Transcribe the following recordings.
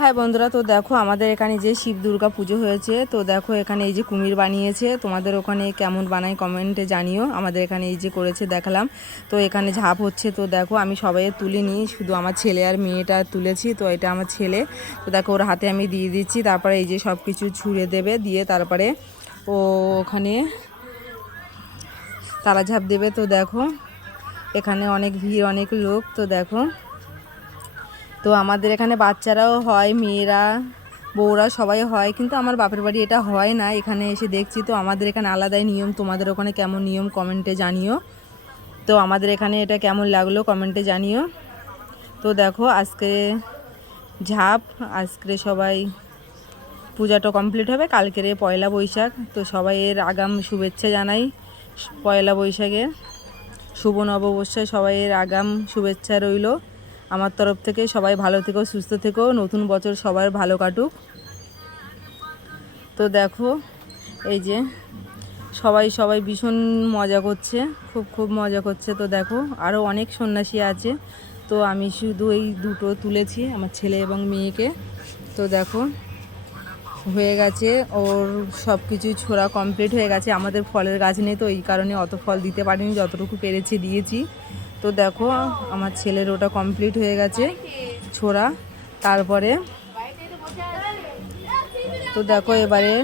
হ্যাঁ বন্ধুরা, তো দেখো আমাদের এখানে যে শিব দুর্গা পুজো হয়েছে। তো দেখো এখানে এই যে কুমির বানিয়েছে, তোমাদের ওখানে কেমন বানায় কমেন্টে জানিও। আমাদের এখানে এই যে করেছে দেখালাম। তো এখানে ঝাঁপ হচ্ছে। তো দেখো আমি সবাইয়ের তুলিনি, শুধু আমার ছেলে আর মেয়েটা তুলেছি। তো এটা আমার ছেলে। তো দেখো ওর হাতে আমি দিয়ে দিচ্ছি। তারপরে এই যে সব কিছু ছুঁড়ে দেবে, দিয়ে তারপরে ও ওখানে তারা ঝাঁপ দেবে। তো দেখো এখানে অনেক ভিড়, অনেক লোক। তো দেখো, তো আমাদের এখানে বাচ্চারাও হয়, মেয়েরা বউরা সবাই হয়, কিন্তু আমার বাপের বাড়ি এটা হয় না। এখানে এসে দেখছি, তো আমাদের এখানে আলাদাই নিয়ম। তোমাদের ওখানে কেমন নিয়ম কমেন্টে জানিও। তো আমাদের এখানে এটা কেমন লাগলো কমেন্টে জানিও। তো দেখো আজকে ঝাঁপ, আজকে সবাই পূজাটা কমপ্লিট হবে, কালকের পয়লা বৈশাখ। তো সবাই এর আগাম শুভেচ্ছা জানাই। পয়লা বৈশাখের শুভ নববর্ষে সবাই এর আগাম শুভেচ্ছা রইল আমার তরফ থেকে। সবাই ভালো থেকো, সুস্থ থেকো, নতুন বছর সবার ভালো কাটুক। তো দেখো এই যে সবাই ভীষণ মজা করছে, খুব মজা করছে। তো দেখো আরও অনেক সন্ন্যাসী আছে। তো আমি শুধু এই দুটো তুলেছি, আমার ছেলে এবং মেয়েকে। তো দেখো হয়ে গেছে, ওর সব কিছুই ছোড়া কমপ্লিট হয়ে গেছে। আমাদের ফলের গাছ নেই, তো এই কারণে অত ফল দিতে পারিনি, যতটুকু পেরেছি দিয়েছি। তো দেখো আমার ছেলের ওটা কমপ্লিট হয়ে গেছে ছোড়া। তারপরে তো দেখো এবারে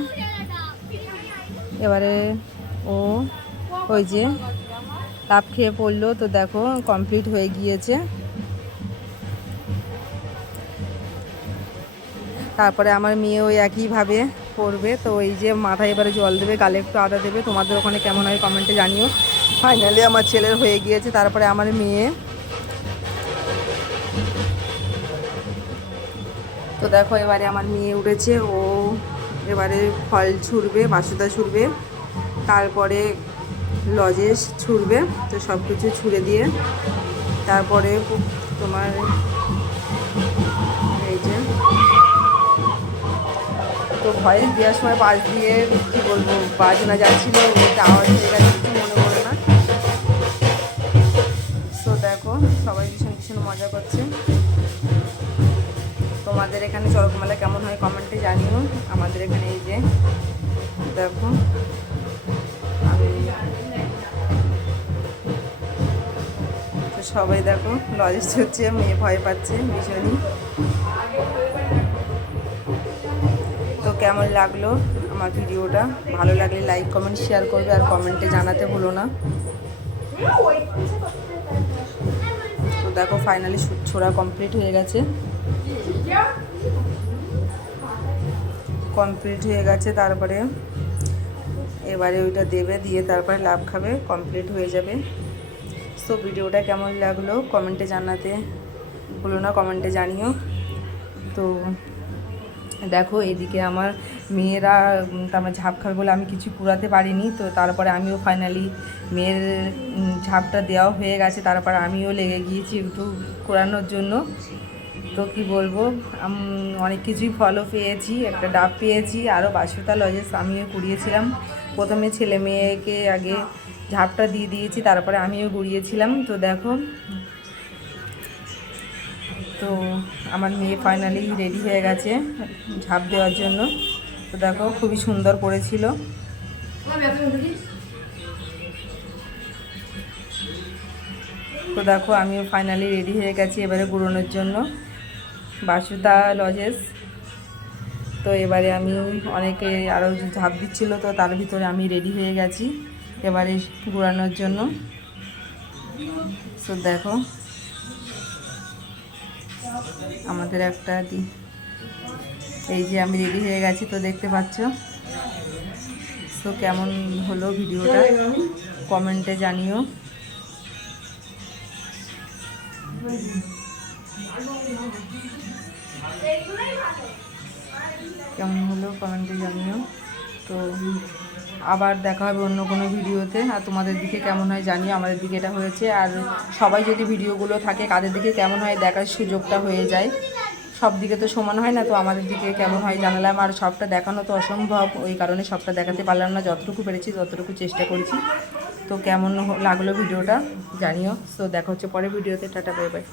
ও ওই যে লাফ খেয়ে পড়লো। তো দেখো কমপ্লিট হয়ে গিয়েছে। তারপরে আমার মেয়ে ওই একইভাবে করবে। তো ওই যে মাথায় এবারে জল দেবে, গালে একটু আদা দেবে। তোমাদের ওখানে কেমন হয় কমেন্টে জানিও। ফাইনালি আমার ছেলের হয়ে গিয়েছে। তারপরে আমার মেয়ে, তো দেখো এবারে আমার মেয়ে উঠেছে। ও এবারে ফল ছুঁড়বে, বাসুদা ছুঁড়বে, তারপরে লজেস ছুঁড়বে। তো সব কিছু ছুঁড়ে দিয়ে তারপরে তোমার এই যে, তো ভয়েস দেওয়ার সময় পাশ দিয়ে কী বলবো বাজনা যাচ্ছিলো, ওটা আওয়াজ হয়ে গেছে, কিছু মনে করো না। তো দেখো সবাই ভীষণ মজা করছে। তোমাদের এখানে চড়কমেলা কেমন হয় কমেন্টে জানিও। আমাদের এখানে এই যে দেখো তো সবাই দেখো লজেস হচ্ছে, মেয়ে ভয় পাচ্ছে ভীষণই। তো কেমন লাগলো আমার ভিডিওটা, ভালো লাগলে লাইক কমেন্ট শেয়ার করবে, আর কমেন্টে জানাতে ভুলো না। তো দেখো ফাইনালি ছোড়া কমপ্লিট হয়ে গেছে, তারপরে এবারে ওইটা দেবে, দিয়ে তারপরে লাভ খাবে, কমপ্লিট হয়ে যাবে। সো ভিডিওটা কেমন লাগলো কমেন্টে জানাতে ভুলো না, কমেন্টে জানিও। তো দেখো এদিকে আমার মেয়েরা তারপর ঝাঁপ খাবে বলে আমি কিছু কুড়াতে পারিনি। তো তারপরে আমিও ফাইনালি মেয়ের ঝাঁপটা দেওয়া হয়ে গেছে, তারপর আমিও লেগে গিয়েছি একটু কুড়ানোর জন্য। তো কি বলবো, অনেক কিছুই ফলও পেয়েছি, একটা ডাব পেয়েছি, আরও বাসুতা লজেস আমিও কুড়িয়েছিলাম। প্রথমে ছেলে মেয়েকে আগে ঝাঁপটা দিয়ে দিয়েছি, তারপরে আমিও কুড়িয়েছিলাম। তো দেখো, তো আমার মেয়ে ফাইনালি রেডি হয়ে গেছে ঝাঁপ দেওয়ার জন্য। তো দেখো খুবই সুন্দর করেছিল। তো দেখো আমিও ফাইনালি রেডি হয়ে গেছি এবারে ঘুরানোর জন্য বাসুদা লজেস। তো এবারে আমি অনেকে আরও ঝাঁপ দিচ্ছিল, তো তার ভিতরে আমি রেডি হয়ে গেছি এবারে ঘোরানোর জন্য। তো দেখো আমাদের একটা এই যে আমি রেডি হয়ে গেছি, তো দেখতে পাচ্ছ। তো কেমন হলো ভিডিওটা কমেন্টে জানিও। কেমন হলো কমেন্টে জানিও। তো আবার দেখা হবে অন্য কোনো ভিডিওতে। আর তোমাদের দিকে কেমন হয় জানিও। আমাদের দিকে এটা হয়েছে, আর সবাই যদি ভিডিওগুলো থাকে কাদের দিকে কেমন হয় দেখার সুযোগটা হয়ে যায়। সব দিকে তো সমান হয় না, তো আমাদের দিকে কেমন হয় জানালাম। আর সবটা দেখানো তো অসম্ভব, ওই কারণে সবটা দেখাতে পারলাম না, যতটুকু পেরেছি ততটুকু চেষ্টা করেছি। তো কেমন লাগলো ভিডিওটা জানিও। তো দেখা হচ্ছে পরের ভিডিওতে। Tata, bye bye.